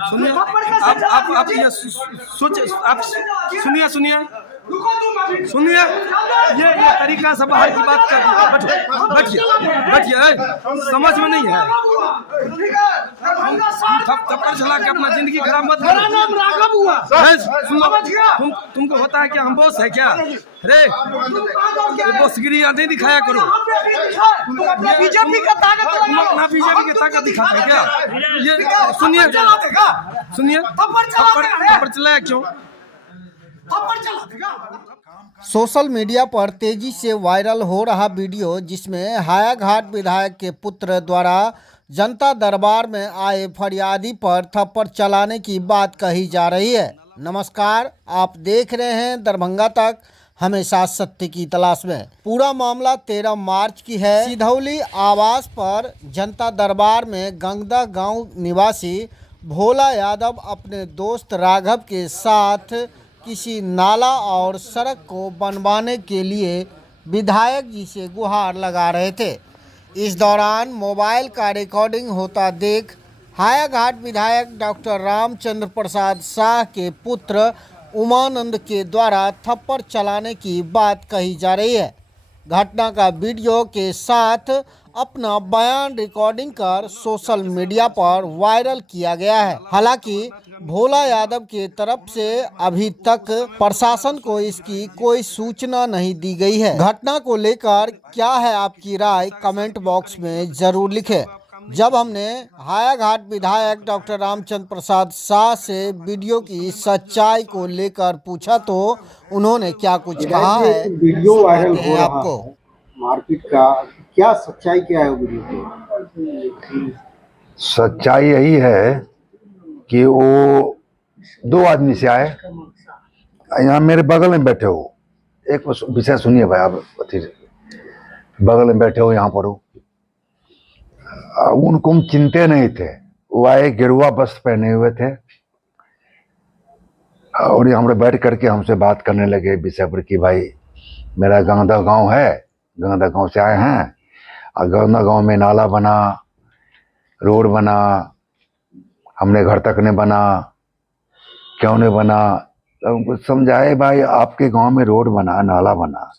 सुनिए, आप ये सोच, आप सुनिए सुनिए सुनिए, ये तरीका सब बाहर की बात कर दी। बैठो, बैठिए बैठिए, समझ में नहीं है। थप्पड़ चला के अपना जिंदगी खराब मत करो। तुमको होता है क्या हम बॉस है क्या? अरे ये बॉसगिरी नहीं दिखाया करो। बीजेपी का ताकत, बीजेपी की ताकत दिखाते हैं क्या? ये सुनिए सुनिए, थप्पड़ चलाया क्यों? सोशल मीडिया पर तेजी से वायरल हो रहा वीडियो जिसमें हायाघाट विधायक के पुत्र द्वारा जनता दरबार में आए फरियादी पर थप्पड़ चलाने की बात कही जा रही है। नमस्कार, आप देख रहे हैं दरभंगा तक, हमेशा सत्य की तलाश में। पूरा मामला 13 मार्च की है। सिधौली आवास पर जनता दरबार में गंगदा गांव निवासी भोला यादव अपने दोस्त राघव के साथ किसी नाला और सड़क को बनवाने के लिए विधायक जी से गुहार लगा रहे थे। इस दौरान मोबाइल का रिकॉर्डिंग होता देख हायाघाट विधायक डॉक्टर रामचंद्र प्रसाद शाह के पुत्र उमानंद के द्वारा थप्पड़ चलाने की बात कही जा रही है। घटना का वीडियो के साथ अपना बयान रिकॉर्डिंग कर सोशल मीडिया पर वायरल किया गया है। हालांकि भोला यादव की तरफ से अभी तक प्रशासन को इसकी कोई सूचना नहीं दी गई है। घटना को लेकर क्या है आपकी राय, कमेंट बॉक्स में जरूर लिखें। जब हमने हायाघाट विधायक डॉक्टर रामचंद्र प्रसाद शाह से वीडियो की सच्चाई को लेकर पूछा तो उन्होंने क्या कुछ कहा है, वीडियो वायरल हो रहा आपको है मारपीट का, क्या सच्चाई क्या है वीडियो की? सच्चाई यही है कि वो 2 आदमी से आए, यहाँ मेरे बगल में बैठे हो। एक विषय सुनिए भाई, आप बगल में बैठे हो, यहाँ पर हो, उनको हम चिंते नहीं थे। वो आए, गेरुआ वस्त्र पहने हुए थे और ये हमने बैठ करके हमसे बात करने लगे विषय पर कि भाई मेरा गंगदा गांव है, गंगदा गांव से आए हैं और गंगदा गांव में नाला बना, रोड बना, हमने घर तक नहीं बना, क्यों नहीं बना? तो उनको समझाए भाई आपके गांव में रोड बना, नाला बना,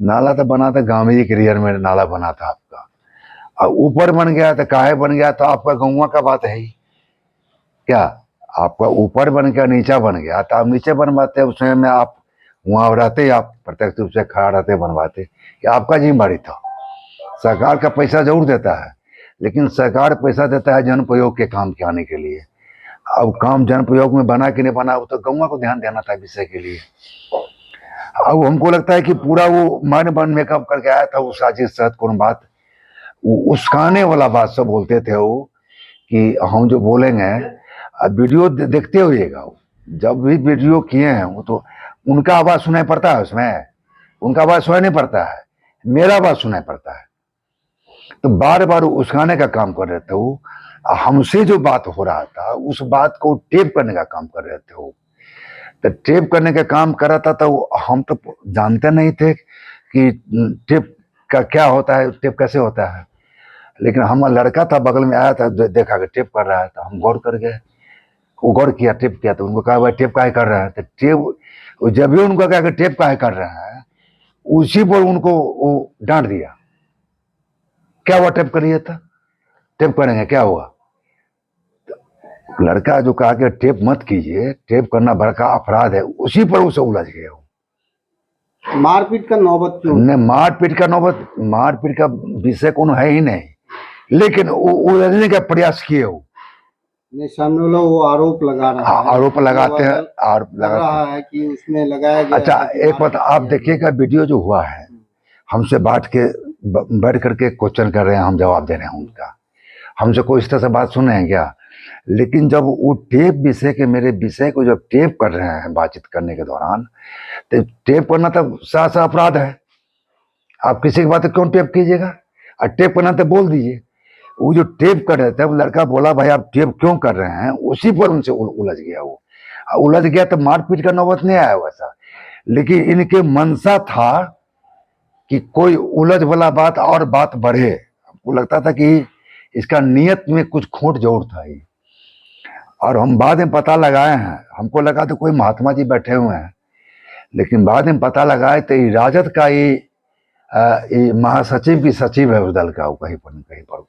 नाला तो बना था गाँव ही क्रियर में नाला बना था आपका, और ऊपर बन गया तो काहे बन गया? तो आपका गाँव का बात है ही क्या? आपका ऊपर बन गया, नीचा बन गया तो आप नीचे बनवाते, उसमें में आप वहाँ रहते, आप प्रत्यक्ष रूप से खड़ा रहते, बनवाते, कि आपका जिम्मेदारी था। सरकार का पैसा जरूर देता है, लेकिन सरकार पैसा देता है जनप्रयोग के काम के आने के लिए। अब काम जनप्रयोग में बना कि नहीं बना, वो तो गाँव को ध्यान देना था विषय के लिए। अब हमको लगता है कि पूरा वो मन बन मेकअप करके आया था, वो साजिश साथ कौन बात, उस्काने वाला बात सब बोलते थे वो, कि हम जो बोलेंगे वीडियो देखते होइएगा, जब भी वीडियो किए हैं वो तो उनका आवाज सुनाई पड़ता है, उसमें उनका आवाज सुनाई नहीं पड़ता है, मेरा आवाज सुनाई पड़ता है। तो बार बार उस्काने का काम कर रहे थे वो, हमसे जो बात हो रहा था उस बात को टेप करने का काम कर रहे थे वो। तो टेप करने का काम कर रहा था, तो हम तो जानते नहीं थे कि टेप का क्या होता है, टेप कैसे होता है। लेकिन हम लड़का था बगल में आया था, देखा कि टेप कर रहा है, तो हम गौर कर गए, वो गौर किया, टेप किया, तो उनको कहा भाई टेप काहे कर रहा है? तो टेप जब भी उनको कहा कि टेप काहे कर रहा है, उसी पर उनको वो डांट दिया। क्या हुआ? टेप करिए था, टेप करेंगे क्या हुआ? तो लड़का जो कहा कि टेप मत कीजिए, टेप करना बड़का अपराध है, उसी पर उसे उलझ गया वो। मारपीट का नौबत क्यों? मारपीट का नौबत, मारपीट का विषय कोनो है ही नहीं, लेकिन उलझने का प्रयास किए वो। सामने वाला वो आरोप लगा रहा है, आरोप लगाते हैं, आरोप लगा रहा है कि उसमें लगाया गया। अच्छा, एक बात आप देखिएगा, वीडियो जो हुआ है, हमसे बैठ करके क्वेश्चन कर रहे हैं, हम जवाब दे रहे हैं उनका, हमसे कोई इस तरह से बात सुन रहे हैं क्या? लेकिन जब वो टेप विषय के, मेरे विषय को जब टेप कर रहे हैं बातचीत करने के दौरान, तो टेप करना तो सा अपराध है। आप किसी की बात क्यों टेप कीजिएगा? और टेप करना तो बोल दीजिए। वो जो टेप कर रहे थे, वो लड़का बोला भाई आप टेप क्यों कर रहे हैं, उसी पर उनसे उलझ गया वो। उलझ गया तो मारपीट का नौबत नहीं आया वैसा, लेकिन इनके मनसा था कि कोई उलझ वाला बात और बात बढ़े। वो लगता था कि इसका नियत में कुछ खोट जरूर था ही। और हम बाद में पता लगाए हैं, हमको लगा तो कोई महात्मा जी बैठे हुए हैं, लेकिन बाद में पता लगाए तो ये राजद का ये महासचिव की सचिव है उस दल का, वो कहीं पर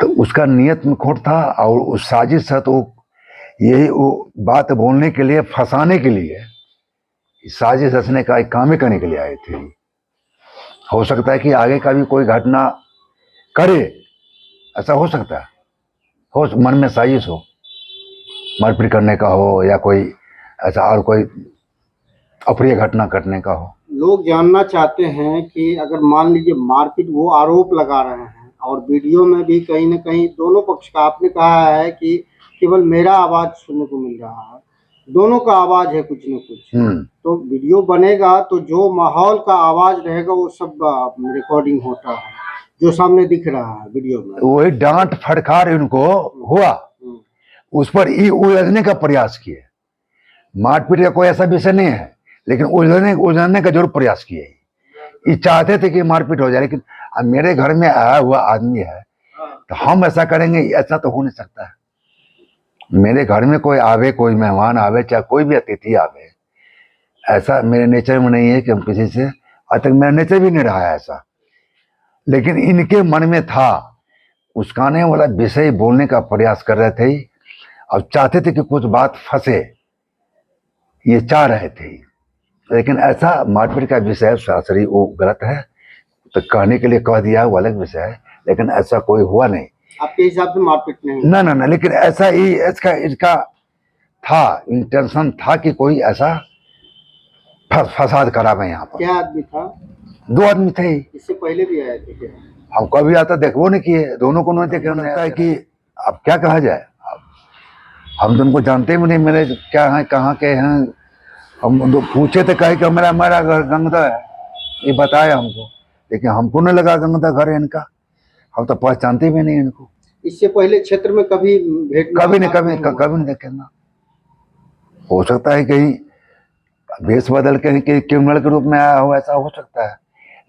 तो उसका नियत में खोट था और उस साजिश है, तो यही वो बात बोलने के लिए, फंसाने के लिए, साजिश रचने का एक काम ही करने के लिए आए थे। हो सकता है कि आगे का भी कोई घटना करे, ऐसा हो सकता है, हो मन में साजिश हो, मारपीट करने का हो या कोई ऐसा और कोई अप्रिय घटना घटने का हो। लोग जानना चाहते हैं कि अगर मान लीजिए मारपीट, वो आरोप लगा रहे हैं और वीडियो में भी कहीं ना कहीं दोनों पक्ष का आपने कहा है कि केवल मेरा आवाज सुनने को मिल रहा है, दोनों का आवाज है कुछ न कुछ। तो वीडियो बनेगा तो जो माहौल का आवाज रहेगा वो सब रिकॉर्डिंग होता है, जो सामने दिख रहा है वीडियो में, वही डांट फटकार इनको हुआ, उस पर उलझने का प्रयास किए। मारपीट का कोई ऐसा विषय नहीं है, लेकिन उलझने का जरूर प्रयास किए। ये चाहते थे कि मारपीट हो जाए, लेकिन अब मेरे घर में आया हुआ आदमी है तो हम ऐसा करेंगे, ऐसा तो हो नहीं सकता है। मेरे घर में कोई आवे, कोई मेहमान आवे, चाहे कोई भी अतिथि आवे, ऐसा मेरे नेचर में नहीं है कि हम किसी से, आज तक मेरा नेचर भी नहीं रहा है ऐसा। लेकिन इनके मन में था, उसकाने वाला विषय बोलने का प्रयास कर रहे थे और चाहते थे कि कुछ बात फंसे, ये चाह रहे थे। लेकिन ऐसा मारपीट का विषय सरासरी वो गलत है, तो कहने के लिए कह दिया वो अलग विषय है, लेकिन ऐसा कोई हुआ नहीं। आपके हिसाब से मारपीट नहीं? ना, लेकिन ऐसा ही इसका था, इंटेंशन था कि कोई ऐसा फसाद करावे यहाँ पर। क्या आदमी था? 2 आदमी थे। इससे पहले भी आए थे क्या? हम कभी आता देखो नहीं किए, दोनों को नहीं देखे। लगता है कि अब क्या कहा जाए, हम तो उनको जानते भी नहीं, मेरे क्या हैं, कहाँ के हैं। हम तो पूछे तो कहे कि हमारा घर गंगदा है, ये बताया हमको, लेकिन हमको नहीं लगा गंगदा घर है इनका, हम तो पहचानते भी नहीं इनको। इससे पहले क्षेत्र में कभी भेंट? कभी नहीं देखे ना। हो सकता है कहीं भेष बदल के क्रिमिनल के रूप में आया हो, ऐसा हो सकता है,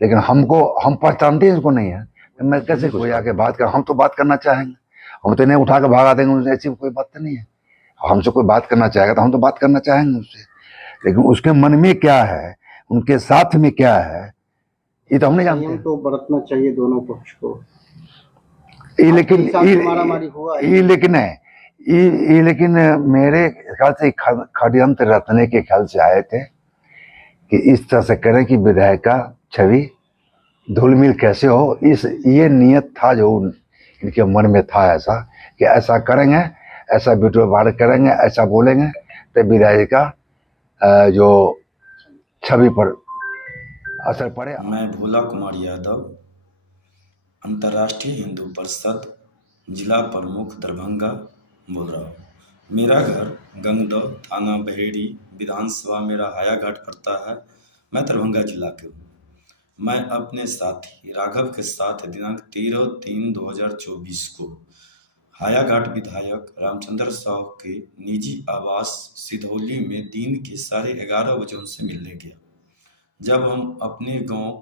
लेकिन हम पहचानते इसको नहीं है। मैं कैसे कोई आके बात कर, हम तो बात करना चाहेंगे, हम तो नहीं उठा के भगा देंगे, ऐसी कोई बात तो नहीं है। हमसे कोई बात करना चाहेगा तो हम तो बात करना चाहेंगे उससे, लेकिन उसके मन में क्या है, उनके साथ में क्या है, ये तो हम नहीं जानते। तो बरतना चाहिए दोनों पक्ष को। लेकिन मेरे ख्याल से षड्यंत्र रचने के ख्याल से आए थे कि इस तरह से करें कि विधायक का छवि धूलमिल कैसे हो। ये नियत था जो इनके मन में था, ऐसा कि ऐसा करेंगे, ऐसा वीडियो वायरल करेंगे, ऐसा बोलेंगे तो विधायक का जो छवि पर असर पड़े। मैं भोला कुमार यादव, अंतर्राष्ट्रीय हिंदू परिषद जिला प्रमुख दरभंगा बोल रहा हूँ। मेरा घर गंगदौ, थाना बहेड़ी, विधानसभा मेरा हायाघाट पड़ता है। मैं दरभंगा जिला के हूँ। मैं अपने साथी राघव के साथ दिनांक 13/3/2024 को हायाघाट विधायक रामचंद्र साहू के निजी आवास सिधौली में दिन के 11:30 बजे उनसे मिलने गया। जब हम अपने गांव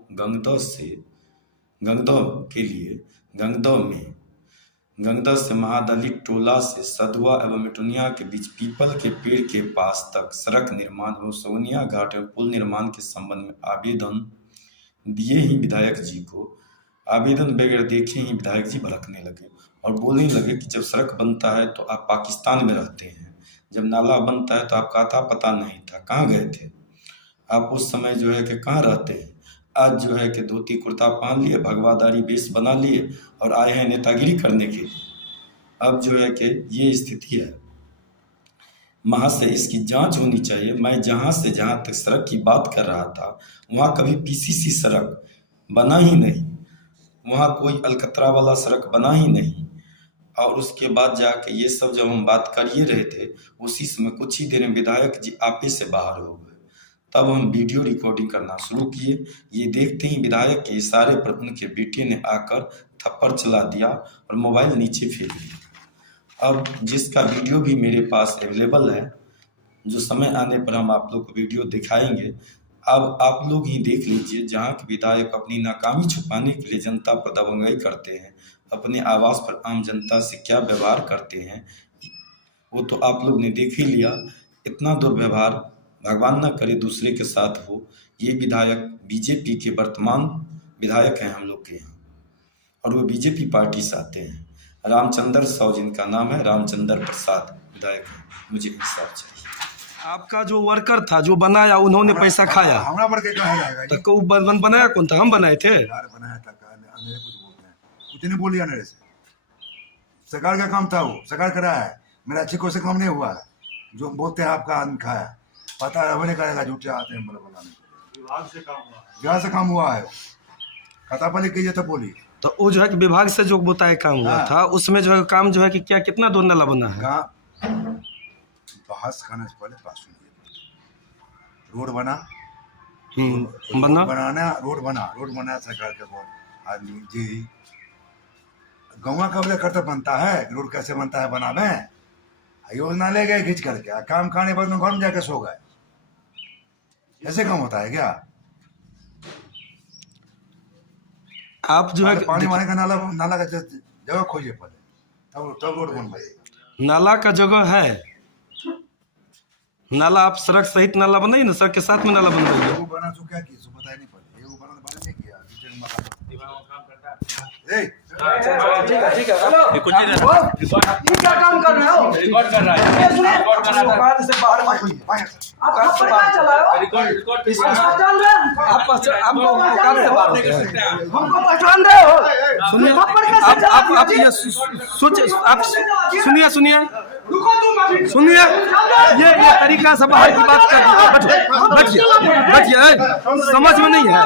गंगदौ से महादलित टोला से सधुआ एवं मिटुनिया के बीच पीपल के पेड़ के पास तक सड़क निर्माण एवं सोनिया घाट एवं पुल निर्माण के संबंध में आवेदन दिए ही विधायक जी को आवेदन बगैर देखे ही विधायक जी भड़कने लगे और बोलने लगे कि जब सड़क बनता है तो आप पाकिस्तान में रहते हैं, जब नाला बनता है तो आपका आता पता नहीं था, कहाँ गए थे आप उस समय, जो है कि कहाँ रहते हैं। आज जो है कि धोती कुर्ता पहन लिए, भगवादारी वेश बना लिए और आए हैं नेतागिरी करने के लिए। अब जो है कि ये स्थिति है, वहाँ से इसकी जांच होनी चाहिए। मैं जहाँ से जहाँ तक सड़क की बात कर रहा था, वहाँ कभी पीसीसी सड़क बना ही नहीं, वहाँ कोई अलकतरा वाला सड़क बना ही नहीं। और उसके बाद जाके ये सब जब हम बात कर ही रहे थे, उसी समय कुछ ही देर में विधायक जी आपे से बाहर हो गए। तब हम वीडियो रिकॉर्डिंग करना शुरू किए। ये देखते ही विधायक के इशारे पर उनके बेटे ने आकर थप्पड़ चला दिया और मोबाइल नीचे फेंक दिया। अब जिसका वीडियो भी मेरे पास अवेलेबल है, जो समय आने पर हम आप लोग को वीडियो दिखाएंगे। अब आप लोग ही देख लीजिए, जहाँ के विधायक अपनी नाकामी छुपाने के लिए जनता पर दबंगई करते हैं, अपने आवास पर आम जनता से क्या व्यवहार करते हैं वो तो आप लोग ने देख ही लिया। इतना दुर्व्यवहार भगवान न करे दूसरे के साथ हो। ये विधायक बीजेपी के वर्तमान विधायक हैं हम लोग के यहाँ, और वो बीजेपी पार्टी से आते हैं। रामचंद्र साव जिनका नाम है, रामचंद्र प्रसाद विधायक है। मुझे इंसाफ चाहिए। आपका जो वर्कर था जो बनाया, उन्होंने पैसा खाया, हमरा पर के कहा जाएगा तो को बनाया कौन था? हम बनाए थे। यार बनाया था अंधेरे कुछ बोलते हैं, कुछ नहीं बोलिए अंधेरे से। सरकार का काम था, वो सरकार कराया है। मेरा अच्छे कोई से काम नहीं हुआ है। जो बोलते हैं आपका आदमी खाया, पता है नहीं करेगा, झूठे आते हैं बोलाने। विभाग से काम हुआ है। खाता पर लिख तो बोली तो वो जो है कि विभाग से जो बताया काम हुआ था, उसमें जो है काम जो है कि क्या कितना 2 नाला बना है? बहस खाने से पहले बात सुनिए। रोड बना, रोड बना सरकार के आदमी जी। गाँव का बोले कर्तव्य बनता है, रोड कैसे बनता है बनावे। योजना ले गए खींच करके, काम खाने बाद में घर में जाके सो गए। ऐसे काम होता है क्या? आप जो है पानी वाने का नाला का जगह खोजिए पहले, तब रोड बन पाएगी। नाला का जगह है, नाला आप सड़क सहित नाला बनाइए ना, सड़क के साथ में नाला बनवाइए। वो बना तो क्या किया, बताया नहीं पड़े। वो बना नहीं किया, ठीक है हेलो, ये क्या काम कर रहे हो? रिकॉर्ड कर रहा है। बात से बाहर मत होइए। आप कहाँ चला रहे हो? रिकॉर्ड पहचान रहे हैं? आपको कार से बाहर निकल सकते हैं। हमको पहचान रहे हो? सुनिए, आप ये सोच, आप सुनिए रुको तुम अभी। सुनिए, ये तरीका से बाहर की बात कर रही है। बैठिए, समझ में नहीं है।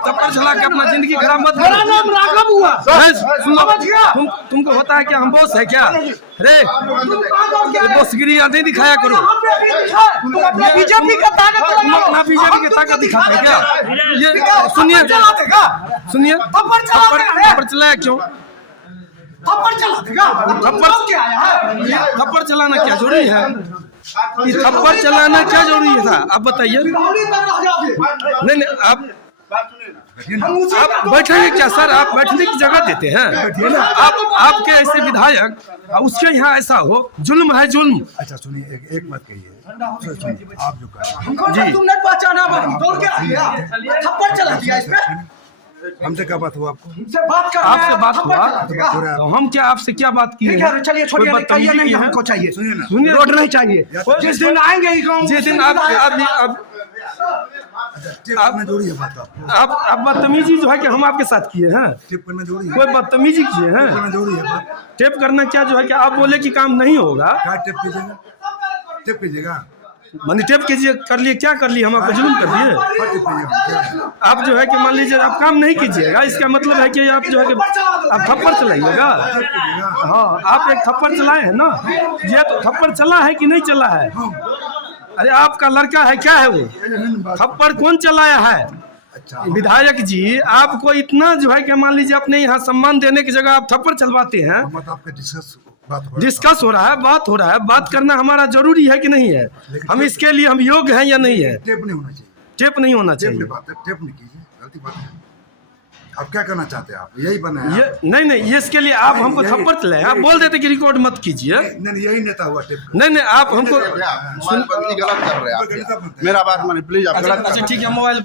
थप्पड़ चला के अपना जिंदगी खराब मत मेरा नाम राघव हुआ। तुमको होता है क्या हम बॉस है क्या? अरे ये बॉसगिरी नहीं दिखाया करो। तुम अपने बीजेपी का ताकत तुम अपना बीजेपी की ताकत दिखाते हैं क्या? ये सुनिए, थप्पड़ चलाया क्यों? थप्पड़ चला देगा? थप्पड़ चलाना क्या जरूरी है? थप्पड़ चलाना क्या जरूरी था? आप बताइए। नहीं, आप बैठेंगे क्या सर? आप बैठने की जगह देते हैं? आपके ऐसे विधायक, उसके यहाँ ऐसा हो, जुल्म है जुल्म। अच्छा सुनिए, एक बात कहिए, आप जो जी तुमने पहचाना, दौड़ के आ गया, थप्पड़ चला दिया इसमें। हमसे क्या बात हुआ? आपको से बात कर, आपसे बात हुआ तो हम क्या आपसे क्या बात की है? चलिए छोड़िए, कहिए नहीं, हमको चाहिए। सुनिए रोड नहीं चाहिए। जिस दिन आएंगे जिस दिन आप बदतमीजी जो है कि हम आपके साथ किए हैं, टिप करना जरूरी है। कोई बदतमीजी किए हैं? जरूरी है। टेप करना क्या जो है कि आप बोले कि काम नहीं होगा? क्या टिप कीजिएगा? टिप कीजिएगा, मानी टेप कीजिए, कर लिए, क्या कर लिए? हम आपको जुल्म कर दिए? आप जो है कि मान लीजिए आप काम नहीं कीजिएगा, इसका मतलब है कि आप जो है कि आप थप्पड़ चलाइएगा। हाँ, आप एक थप्पड़ चलाए हैं ना, ये तो थप्पड़ चला है कि नहीं चला है? अरे आपका लड़का है क्या है वो? थप्पड़ कौन चलाया है? विधायक जी, आपको इतना जो है कि मान लीजिए अपने यहाँ सम्मान देने की जगह आप थप्पड़ चलवाते हैं। डिस्कस हो रहा है, बात हो रहा है, बात करना हमारा जरूरी है कि नहीं है? हम इसके लिए हम योग्य हैं या नहीं है? टेप नहीं होना चाहिए। टेप नहीं होना चाहिए। टेप नहीं कीजिए, गलती बात है। आप क्या करना चाहते हैं? आप यही बना है? ये नहीं, ये इसके लिए आप हमको थप्पड़ चलाए। आप बोल देते कि रिकॉर्ड मत कीजिए। नहीं, यही नेता हुआ टेप। नहीं, आप हमको गलत कर रहे हैं। मेरा बात मानिए प्लीज, आप गलत। अच्छा ठीक है, मोबाइल